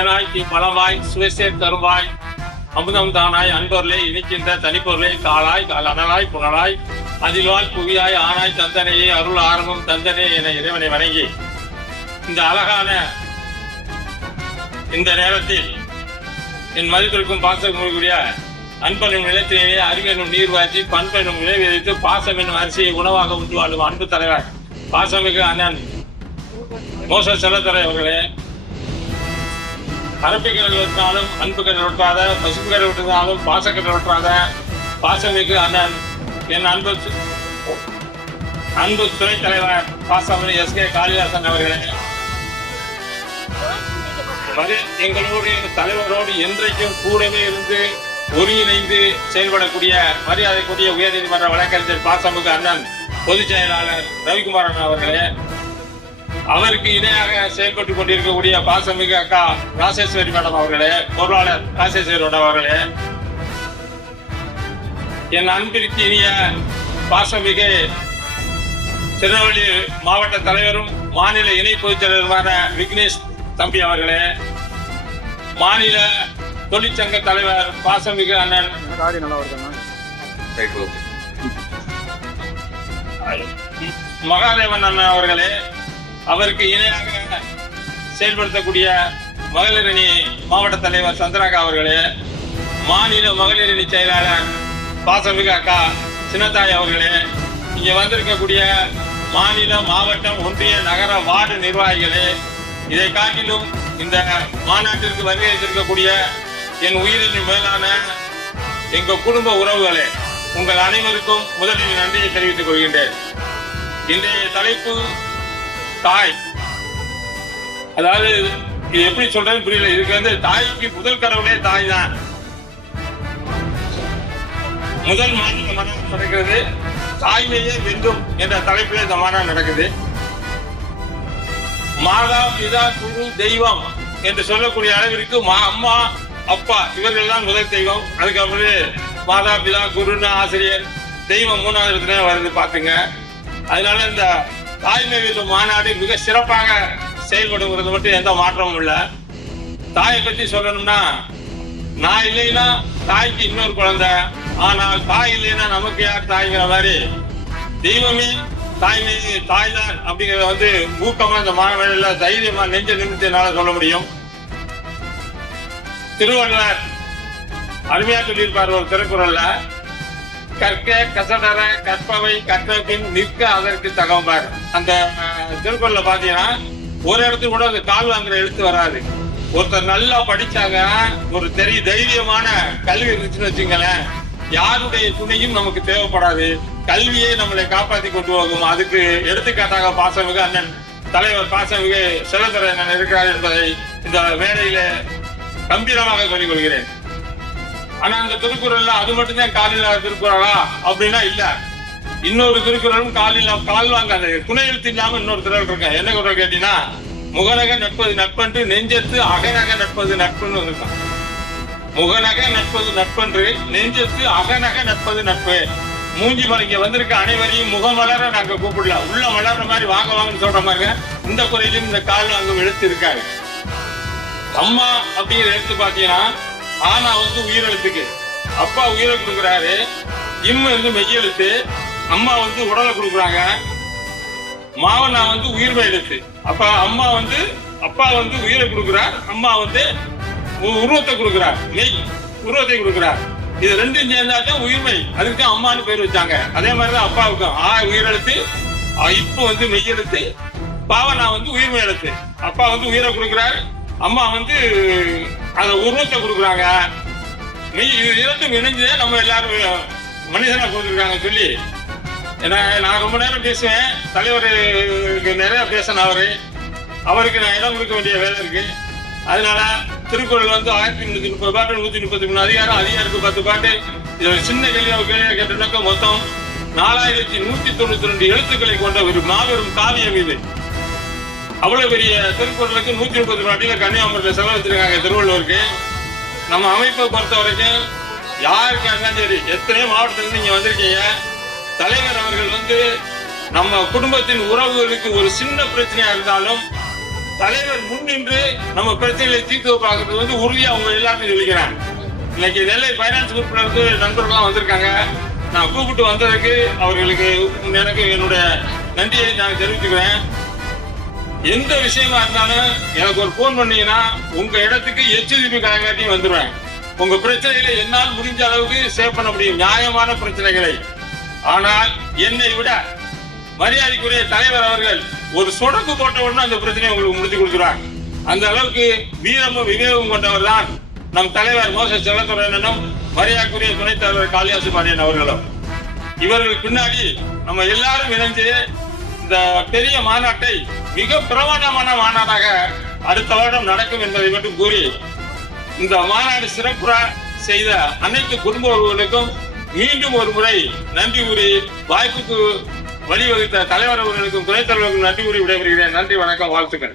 தேனாய் பலவாய் சுவைசேர் தருவாய் அமுதம் தானாய் அன்பொருளே இனிக்கின்ற தனிப்பொருளே காலாய் அனலாய் புனலாய் அதில்வாய் புவியாய் ஆனாய் தந்தனையே அருள் ஆரம்பம் தந்தனே என இறைவனை வணங்கி இந்த அழகான இந்த நேரத்தில் என் மதிப்பிற்கும் பாசக்கூடிய அன்பனும் நிலத்திலேயே அறிவெனும் நீர் வாய்ச்சி பண்பெனும் நிலை விதைத்து பாசம் என்னும் அரிசியை உணவாக உண்டு வாழும் அன்பு தலைவர் பாசமிகு அண்ணன் மோச செல்லத்துறை அவர்களே, அரபிக்கடல் விட்டாலும் அன்பு கடல் விட்டாத, பசுப்பு கடல் விட்டாலும் பாசக்கடல் விட்டாத பாசமிகு அண்ணன் என் அன்பு துறை தலைவர் பாசமணி எஸ்.கே. காளிதாசன் அவர்களே, எங்களுடைய தலைவரோடு என்றைக்கும் கூடவே இருந்து ஒருங்கிணைந்து செயல்படக்கூடிய மரியாதைக்குரிய உயர்நீதிமன்ற வழக்கறிஞர் பாசமிகு அண்ணன் பொதுச் செயலாளர் ரவிக்குமாரன் அவர்களே, அவருக்கு இணையாக செயல்பட்டுக் கொண்டிருக்கக்கூடிய பாசமிகு அக்கா ராசேஸ்வரி மேடம் அவர்களே, பொருளாளர் ராசேஸ்வரி மேடம் அவர்களே, என் அன்பிற்கு இனிய பாசமிகு திருநெல்வேலி மாவட்ட தலைவரும் மாநில இணை பொதுச் செயலருமான விக்னேஷ் தம்பி அவர்களே, மாநில தொழிற்சங்க தலைவர் பாசமிகு அண்ணன் மகாதேவன் அண்ணன் அவர்களே, அவருக்கு இணையாக செயல்படுத்தக்கூடிய மகளிரணி மாவட்ட தலைவர் சந்திராகா அவர்களே, மாநில மகளிரணி செயலாளர் பாசமிகு அக்கா சின்னத்தாய் அவர்களே, இங்க வந்திருக்கக்கூடிய மாநில மாவட்டம் ஒன்றிய நகர வார்டு நிர்வாகிகளே, இதை காட்டிலும் இந்த மாநாட்டிற்கு வருகை இருக்கக்கூடிய என் உயிரின் மேலான எங்க குடும்ப உறவுகளே, உங்கள் அனைவருக்கும் முதலில் நன்றியை தெரிவித்துக் கொள்கின்றேன். இன்றைய தலைப்பு தாய். அதாவது இது எப்படி சொல்றது புரியல. இதுக்கு வந்து தாய்க்கு முதல் கடவுளே தாய் தான். முதல் மாநில மாநாடு நடக்கிறது, தாய்மையே வென்றும் என்ற தலைப்பில் இந்த மாநாடு நடக்குது. மாதா பிதா குரு தெய்வம் என்று சொல்லக்கூடிய அளவிற்கு அம்மா அப்பா இவர்கள் தான் முதல் தெய்வம். அதுக்கப்புறம் மாதா பிதா குருன்னு ஆசிரியர் தெய்வம் மூணாவது இடத்துல வருது பாத்துங்க. அதனால இந்த தாய்மை வெல்லும் மாநாடு மிக சிறப்பாக செயல்படுங்கிறது மட்டும் எந்த மாற்றமும் இல்லை. தாயை பற்றி சொல்லணும்னா, நான் இல்லைன்னா தாய்க்கு இன்னொரு குழந்தை, ஆனால் தாய் இல்லைன்னா நமக்கு யார் தாய்ங்கிற மாதிரி தெய்வமே தாய்மை தாய் தான் அப்படிங்கிறத வந்து ஊக்கமா இந்த மாணவர்கள தைரியமா நெஞ்ச நிமித்தினால சொல்ல முடியும். திருவள்ளுவர் அருமையா சொல்லியிருப்பார் ஒரு திருக்குறள்ல, கற்க கசடர கற்பவை கற்ற பின் நிற்க அதற்கு தகவல். அந்த திருக்குறள்ல பாத்தீங்கன்னா ஒரு இடத்துக்கு கூட அந்த கால் வாங்குற எழுத்து வராது. ஒருத்தர் நல்லா படிச்சாங்க, ஒரு தைரியமான கல்வி இருந்துச்சுன்னு வச்சுங்களேன், யாருடைய துணையும் நமக்கு தேவைப்படாது. கல்வியை நம்மளை காப்பாற்றி கொண்டு போகும். அதுக்கு எடுத்துக்காட்டாக பாசமிகு அண்ணன் தலைவர் பாசமிகு செல்லத்துறை அண்ணன் இருக்கிறார் என்பதை இந்த மேடையில கம்பீரமாக சொல்லிக் கொள்கிறேன். ஆனா அந்த திருக்குறள்ல அது மட்டும்தான் காலில்லா திருக்குறளா அப்படின்னா இல்ல. இன்னொரு திருக்குறளும் கால் வாங்க அந்த துணை எழுத்து இல்லாம இன்னொரு திருக்குறள் இருக்கு. என்ன குறள் கேட்டீங்கன்னா, முகநக நட்பது நட்பன்று நெஞ்சத்து அகநக நட்பது நட்புன்னு இருக்கும். முகநக நட்பது நட்பன்று நெஞ்சத்து அகநக நட்பது நட்பு. மூஞ்சி மலைங்க வந்திருக்க அனைவரையும் முகமலர நாங்க கூப்பிடல, உள்ள மலர்ற மாதிரி வாங்க வாங்கன்னு சொல்ற மாதிரி இந்த குறையிலும் இந்த கால் வாங்கும் எழுத்து இருக்காரு. அம்மா அப்படிங்கிற எழுத்து பாத்தீங்கன்னா, ஆனா வந்து உயிரெழுத்துக்கு அப்பா உயிரை கொடுக்குறாரு, வந்து மெய்யெழுத்து, அம்மா வந்து உடலை கொடுக்குறாங்க, மாவனா வந்து உயிர்மை எழுத்து. அப்ப அம்மா வந்து அப்பா வந்து உயிரை கொடுக்குறார், அம்மா வந்து உருவத்தை கொடுக்குறார், மெய் உருவத்தை கொடுக்குறார். இது ரெண்டும் சேர்ந்தாதான் உயிர்மை. அதுக்கு அம்மான்னு பேர் வச்சாங்க. அதே மாதிரிதான் அப்பாவுக்கும் உயிரெழுத்து, இப்போ வந்து மெய்யெழுத்து, பாவனா வந்து உயிர்மை எழுத்து. அப்பா வந்து உயிரை கொடுக்குறார், அம்மா வந்து அந்த உருவத்தை கொடுக்குறாங்க. இது இரண்டும் இணைஞ்சு நம்ம எல்லாரும் மனிதனா கொடுத்துருக்காங்க சொல்லி. ஏன்னா நான் ரொம்ப நேரம் பேசுவேன், தலைவருக்கு நிறைய பேசணும். அவருக்கு நான் இடம் கொடுக்க வேண்டிய வேலை இருக்கு. அதனால திருக்குறள் வந்து 1330 பாட்டு, 133 அதிகாரம், அதிகாரத்துக்கு 10 பாட்டு. இது ஒரு சின்ன கேள்வியாக கேட்டனாக்க மொத்தம் 4192 எழுத்துக்களை கொண்ட ஒரு மாபெரும் காவியம் இது. அவ்வளவு பெரிய திருக்குறளுக்கு 130 அடியில கன்னியாகுமரியில செலவழிச்சிருக்காங்க திருவள்ளுவருக்கு. நம்ம அமைப்பை பொறுத்த வரைக்கும் யாருக்கு இருந்தாலும் சரி, எத்தனையோ மாவட்டத்திலிருந்து நீங்க வந்திருக்கீங்க, தலைவர் அவர்கள் வந்து நம்ம குடும்பத்தின் உறவுகளுக்கு ஒரு சின்ன பிரச்சனையா இருந்தாலும் தலைவர் முன்னின்று நம்ம பிரச்சனைகளை தீர்த்து பார்க்கறது உறுதியா அவங்க எல்லாருமே சொல்லிக்கிறேன். இன்னைக்கு நெல்லை பைனான்ஸ் குரூப்ல இருந்து நண்பர்கள்லாம் வந்திருக்காங்க. நான் கூப்பிட்டு வந்ததுக்கு அவர்களுக்கு எனக்கு என்னுடைய நன்றியை நான் தெரிவிச்சுக்கிறேன். எந்த விஷயமா இருந்தாலும் எனக்கு ஒரு போன் பண்ணீங்கன்னா உங்க இடத்துக்கு HDB காயங்காட்டியும் வந்துடுவேன். உங்க பிரச்சனைகளை என்னால் முடிஞ்ச அளவுக்கு சேவ் பண்ண முடியும், நியாயமான பிரச்சனைகளை. ஆனால் என்னை விட மரியாதைக்குரிய தலைவர் அவர்கள் ஒரு சொடக்கு போட்ட உடனே அந்த பிரச்சனையை உங்களுக்கு முடிச்சு கொடுக்குறாங்க. அந்த அளவுக்கு வீரமும் விவேகமும் கொண்டவர் தான் நம் தலைவர் மோசஸ் செல்லத்துறையனும் மரியாதைக்குரிய துணைத் தலைவர் காளிதாஸ் பாண்டியன் அவர்களும். இவர்கள் பின்னாடி நம்ம எல்லாரும் இணைந்து இந்த பெரிய மாநாட்டை மிக பிரமாண்டமான மாநாடாக அடுத்த வருடம் நடக்கும் என்பதை மட்டும் கூறி, இந்த மாநாடு சிறப்புற செய்த அனைத்து குடும்ப உறவுகளுக்கும் மீண்டும் ஒரு முறை நன்றி கூறி, வாய்ப்புக்கு வழிவகுத்த தலைவர் அவர்களுக்கும் துணைத் தலைவர்களுக்கும் நன்றி கூறி விடைபெறுகிறேன். நன்றி, வணக்கம், வாழ்த்துக்கள்.